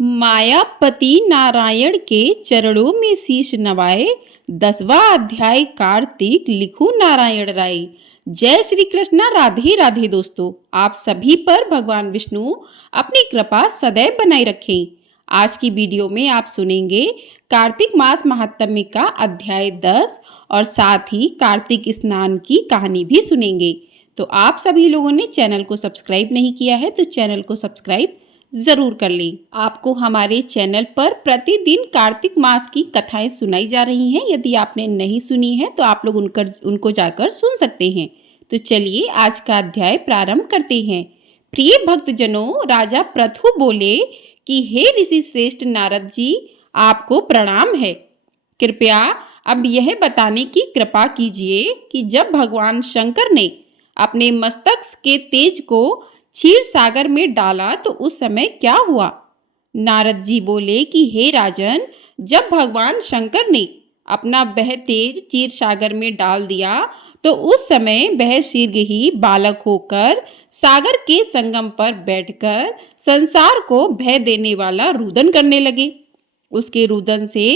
मायापति नारायण के चरणों में शीश नवाए। 10वां अध्याय कार्तिक लिखूं नारायण राय। जय श्री कृष्णा। राधे राधे दोस्तों, आप सभी पर भगवान विष्णु अपनी कृपा सदैव बनाए रखें। आज की वीडियो में आप सुनेंगे कार्तिक मास महात्म्य का अध्याय 10 और साथ ही कार्तिक स्नान की कहानी भी सुनेंगे। तो आप सभी लोगों ने चैनल को सब्सक्राइब नहीं किया है तो चैनल को सब्सक्राइब जरूर कर लें। आपको हमारे चैनल पर प्रतिदिन कार्तिक मास की कथाएं सुनाई जा रही हैं। यदि आपने नहीं सुनी है तो आप लोग उनको जाकर सुन सकते हैं। तो चलिए आज का अध्याय प्रारंभ करते हैं। प्रिय भक्तजनों, राजा पृथु बोले कि हे ऋषि श्रेष्ठ नारद जी, आपको प्रणाम है। कृपया अब यह बताने की कृपा कीजिए कि जब भगवान शंकर ने अपने मस्तक के तेज को क्षीर सागर में डाला तो उस समय क्या हुआ। नारद जी बोले कि हे राजन, जब भगवान शंकर ने अपना वह तेज क्षीर सागर में डाल दिया तो उस समय वह शीघ्र ही बालक होकर सागर के संगम पर बैठकर संसार को भय देने वाला रुदन करने लगे। उसके रुदन से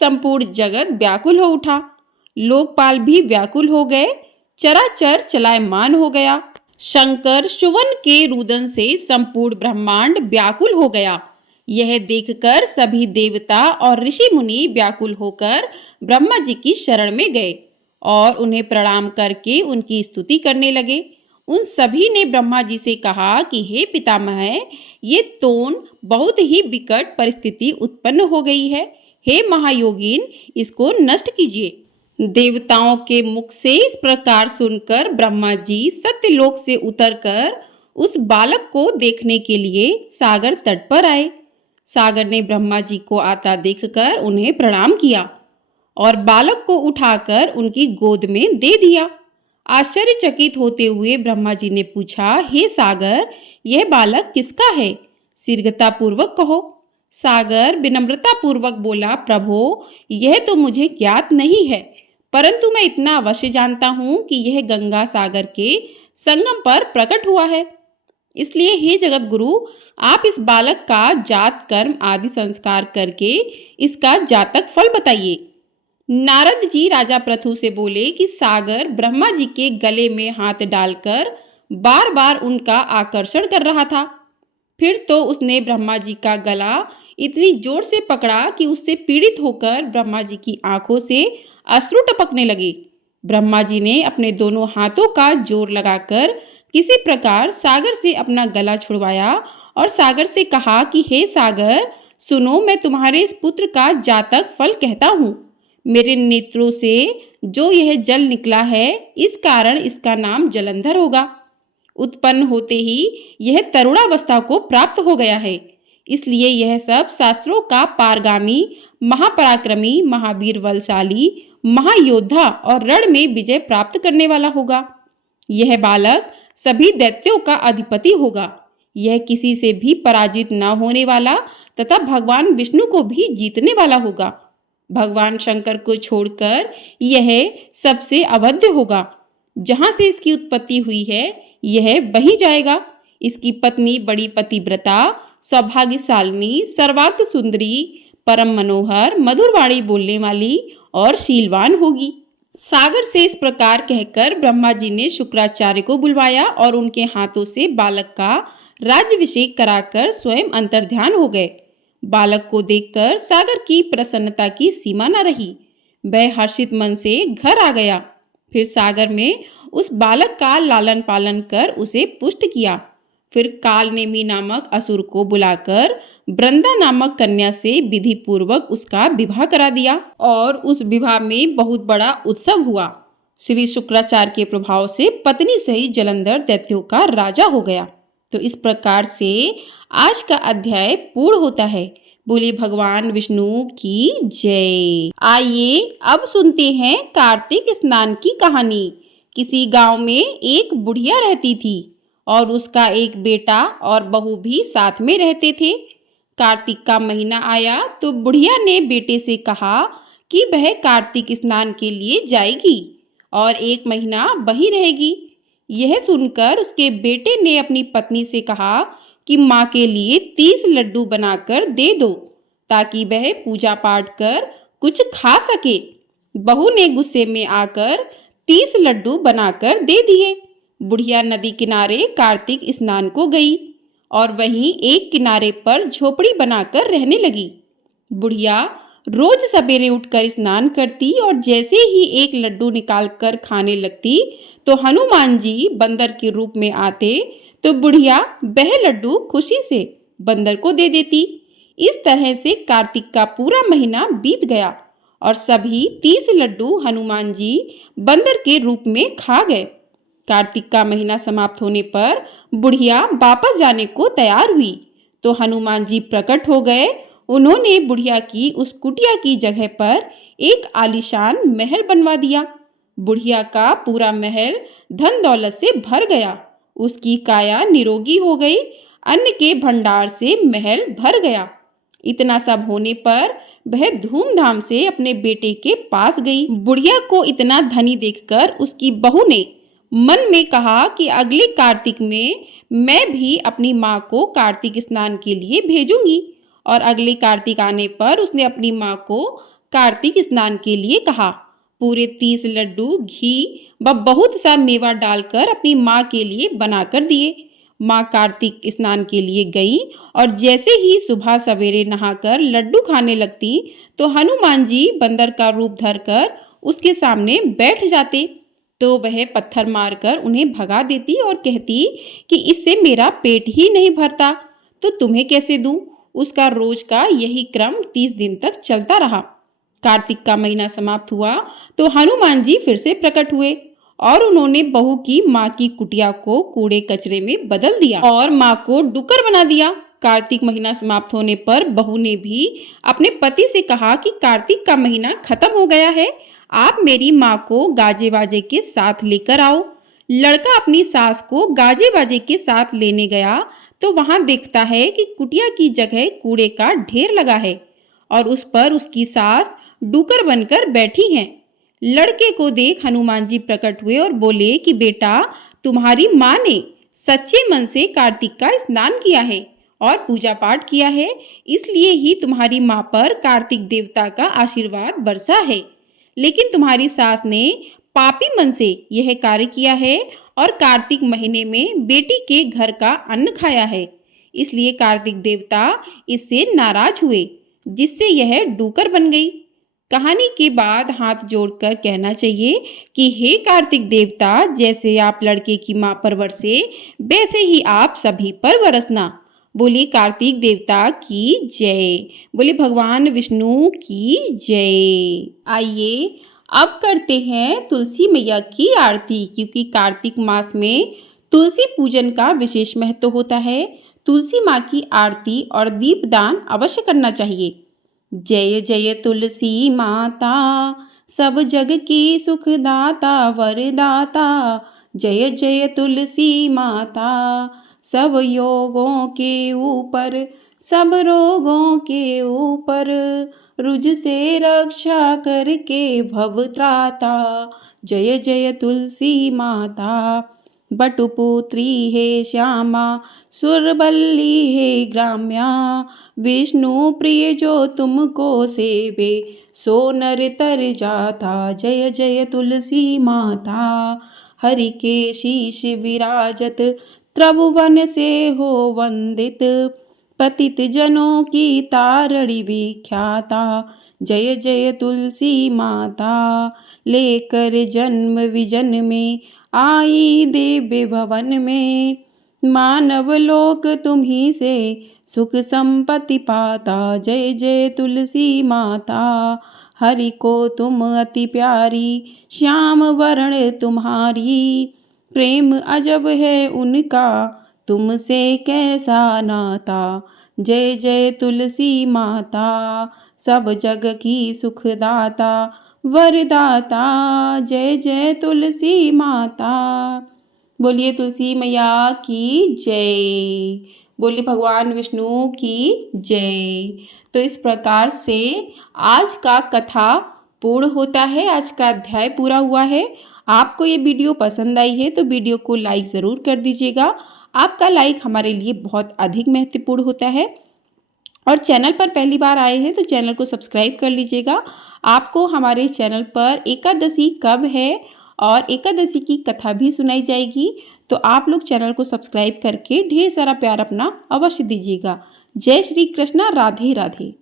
संपूर्ण जगत व्याकुल हो उठा। लोकपाल भी व्याकुल हो गए। चराचर चलायमान हो गया। शंकर सुवन के रुदन से संपूर्ण ब्रह्मांड व्याकुल हो गया। यह देखकर सभी देवता और ऋषि मुनि व्याकुल होकर ब्रह्मा जी की शरण में गए और उन्हें प्रणाम करके उनकी स्तुति करने लगे। उन सभी ने ब्रह्मा जी से कहा कि हे पितामह, ये तोन बहुत ही विकट परिस्थिति उत्पन्न हो गई है। हे महायोगीन, इसको नष्ट कीजिए। देवताओं के मुख से इस प्रकार सुनकर ब्रह्मा जी सत्यलोक से उतरकर उस बालक को देखने के लिए सागर तट पर आए। सागर ने ब्रह्मा जी को आता देखकर उन्हें प्रणाम किया और बालक को उठाकर उनकी गोद में दे दिया। आश्चर्यचकित होते हुए ब्रह्मा जी ने पूछा, हे सागर, यह बालक किसका है? शीघ्रता पूर्वक कहो। सागर विनम्रता पूर्वक बोला, प्रभो, यह तो मुझे ज्ञात नहीं है, परंतु मैं इतना अवश्य जानता हूं कि यह गंगा सागर के संगम पर प्रकट हुआ है। इसलिए हे जगत गुरु, आप इस बालक का जात कर्म आदि संस्कार करके इसका जातक फल बताइए। नारद जी राजा पृथु से बोले कि सागर ब्रह्मा जी के गले में हाथ डालकर बार बार उनका आकर्षण कर रहा था। फिर तो उसने ब्रह्मा जी का गला इतनी जोर से पकड़ा कि उससे पीड़ित होकर ब्रह्मा जी की आंखों से अश्रु टपकने लगे। ब्रह्मा जी ने अपने दोनों हाथों का जोर लगाकर किसी प्रकार सागर से अपना गला छुड़वाया और सागर से कहा कि हे सागर, सुनो, मैं तुम्हारे इस पुत्र का जातक फल कहता हूँ। मेरे नेत्रों से जो यह जल निकला है, इस कारण इसका नाम जलंधर होगा। उत्पन्न होते ही यह तरुणावस्था को प्राप्त हो गया है, इसलिए यह सब शास्त्रों का पारगामी, महापराक्रमी, महावीर, बलशाली, महायोद्धा और रण में विजय प्राप्त करने वाला होगा। यह बालक सभी दैत्यों का अधिपति होगा। यह किसी से भी पराजित न होने वाला तथा भगवान विष्णु को भी जीतने वाला होगा। भगवान शंकर को छोड़कर यह सबसे अवध्य होगा। जहां से इसकी उत्पत्ति हुई है यह वहीं जाएगा। इसकी पत्नी बड़ी पतिव्रता, सौभाग्यशालिनी, सर्वांग सुंदरी, परम मनोहर, मधुरवाणी बोलने वाली और शीलवान होगी। सागर से इस प्रकार कहकर ब्रह्मा जी ने शुक्राचार्य को बुलवाया और उनके हाथों से बालक का राज्याभिषेक कराकर स्वयं अंतर्ध्यान हो गए। बालक को देखकर सागर की प्रसन्नता की सीमा न रही। वह हर्षित मन से घर आ गया। फिर सागर में उस बालक का लालन पालन कर उसे पुष्ट किया। फिर कालनेमी नामक असुर को बुलाकर वृंदा नामक कन्या से विधि पूर्वक उसका विवाह करा दिया और उस विवाह में बहुत बड़ा उत्सव हुआ। श्री शुक्राचार्य के प्रभाव से पत्नी सहित जलंधर दैत्यों का राजा हो गया। तो इस प्रकार से आज का अध्याय पूर्ण होता है। बोले भगवान विष्णु की जय। आइए अब सुनते हैं कार्तिक स्नान की कहानी। किसी गांव में एक बुढ़िया रहती थी और उसका एक बेटा और बहू भी साथ में रहते थे। कार्तिक का महीना आया तो बुढ़िया ने बेटे से कहा कि वह कार्तिक स्नान के लिए जाएगी और 1 महीना वहीं रहेगी। यह सुनकर उसके बेटे ने अपनी पत्नी से कहा कि माँ के लिए 30 लड्डू बनाकर दे दो ताकि वह पूजा पाठ कर कुछ खा सके। बहू ने गुस्से में आकर 30 लड्डू बनाकर दे दिए। बुढ़िया नदी किनारे कार्तिक स्नान को गई और वहीं एक किनारे पर झोपड़ी बनाकर रहने लगी। बुढ़िया रोज सवेरे उठकर स्नान करती और जैसे ही एक लड्डू निकालकर खाने लगती तो हनुमान जी बंदर के रूप में आते तो बुढ़िया वह लड्डू खुशी से बंदर को दे देती। इस तरह से कार्तिक का पूरा महीना बीत गया और सभी 30 लड्डू हनुमान जी बंदर के रूप में खा गए। कार्तिक का महीना समाप्त होने पर बुढ़िया वापस जाने को तैयार हुई तो हनुमान जी प्रकट हो गए। उन्होंने बुढ़िया की उस कुटिया की जगह पर एक आलीशान महल बनवा दिया। बुढ़िया का पूरा महल धन दौलत से भर गया। उसकी काया निरोगी हो गई। अन्न के भंडार से महल भर गया। इतना सब होने पर वह धूमधाम से अपने बेटे के पास गई। बुढ़िया को इतना धनी देखकर उसकी बहू ने मन में कहा कि अगले कार्तिक में मैं भी अपनी माँ को कार्तिक स्नान के लिए भेजूंगी। और अगले कार्तिक आने पर उसने अपनी माँ को कार्तिक स्नान के लिए कहा। पूरे 30 लड्डू घी व बहुत सा मेवा डालकर अपनी माँ के लिए बनाकर दिए। माँ कार्तिक स्नान के लिए गई और जैसे ही सुबह सवेरे नहाकर लड्डू खाने लगती तो हनुमान जी बंदर का रूप धरकर उसके सामने बैठ जाते तो वह पत्थर मारकर उन्हें भगा देती और कहती कि इससे मेरा पेट ही नहीं भरता तो तुम्हें कैसे दूं। उसका रोज का यही क्रम 30 दिन तक चलता रहा। कार्तिक का महीना समाप्त हुआ तो हनुमान जी फिर से प्रकट हुए और उन्होंने बहू की माँ की कुटिया को कूड़े कचरे में बदल दिया और माँ को डुक्कर बना दिया। कार्तिक महीना समाप्त होने पर बहू ने भी अपने पति से कहा कि कार्तिक का महीना खत्म हो गया है, आप मेरी माँ को गाजे बाजे के साथ लेकर आओ। लड़का अपनी सास को गाजे बाजे के साथ लेने गया तो वहां देखता है कि कुटिया की जगह कूड़े का ढेर लगा है और उस पर उसकी सास डुक्कर बनकर बैठी हैं। लड़के को देख हनुमान जी प्रकट हुए और बोले कि बेटा, तुम्हारी माँ ने सच्चे मन से कार्तिक का स्नान किया है और पूजा पाठ किया है, इसलिए ही तुम्हारी माँ पर कार्तिक देवता का आशीर्वाद बरसा है। लेकिन तुम्हारी सास ने पापी मन से यह कार्य किया है और कार्तिक महीने में बेटी के घर का अन्न खाया है, इसलिए कार्तिक देवता इससे नाराज हुए जिससे यह डुक्कर बन गई। कहानी के बाद हाथ जोड़कर कहना चाहिए कि हे कार्तिक देवता, जैसे आप लड़के की माँ पर बरसे वैसे ही आप सभी पर बरसना। बोली कार्तिक देवता की जय। बोली भगवान विष्णु की जय। आइए अब करते हैं तुलसी मैया की आरती, क्योंकि कार्तिक मास में तुलसी पूजन का विशेष महत्व होता है। तुलसी माँ की आरती और दीपदान अवश्य करना चाहिए। जय जय तुलसी माता, सब जग की सुखदाता वरदाता। जय जय तुलसी माता, सब योगों के ऊपर सब रोगों के ऊपर रुझ से रक्षा करके भवत्राता। जय जय तुलसी माता, बटुपुत्री है श्यामा, सुरबल्ली है ग्राम्या। विष्णु प्रिय जो तुमको सेवे, सो नर तर जाता। जय जय तुलसी माता, हरि के शीश विराजत, त्रिभुवन से हो वंदित। पतित जनों की तारणी विख्याता। जय जय तुलसी माता, लेकर जन्म विजन में आई दिव्य भवन में। मानव लोक तुम्ही से सुख संपत्ति पाता। जय जय तुलसी माता, हरि को तुम अति प्यारी, श्याम वर्ण तुम्हारी। प्रेम अजब है उनका, तुमसे कैसा नाता। जय जय तुलसी माता, सब जग की सुखदाता वरदाता। जय जय तुलसी माता। बोलिए तुलसी मैया की जय। बोलिए भगवान विष्णु की जय। तो इस प्रकार से आज का कथा पूर्ण होता है, आज का अध्याय पूरा हुआ है। आपको ये वीडियो पसंद आई है तो वीडियो को लाइक ज़रूर कर दीजिएगा। आपका लाइक हमारे लिए बहुत अधिक महत्वपूर्ण होता है। और चैनल पर पहली बार आए हैं तो चैनल को सब्सक्राइब कर लीजिएगा। आपको हमारे चैनल पर एकादशी कब है और एकादशी की कथा भी सुनाई जाएगी, तो आप लोग चैनल को सब्सक्राइब करके ढेर सारा प्यार अपना अवश्य दीजिएगा। जय श्री कृष्णा, राधे राधे।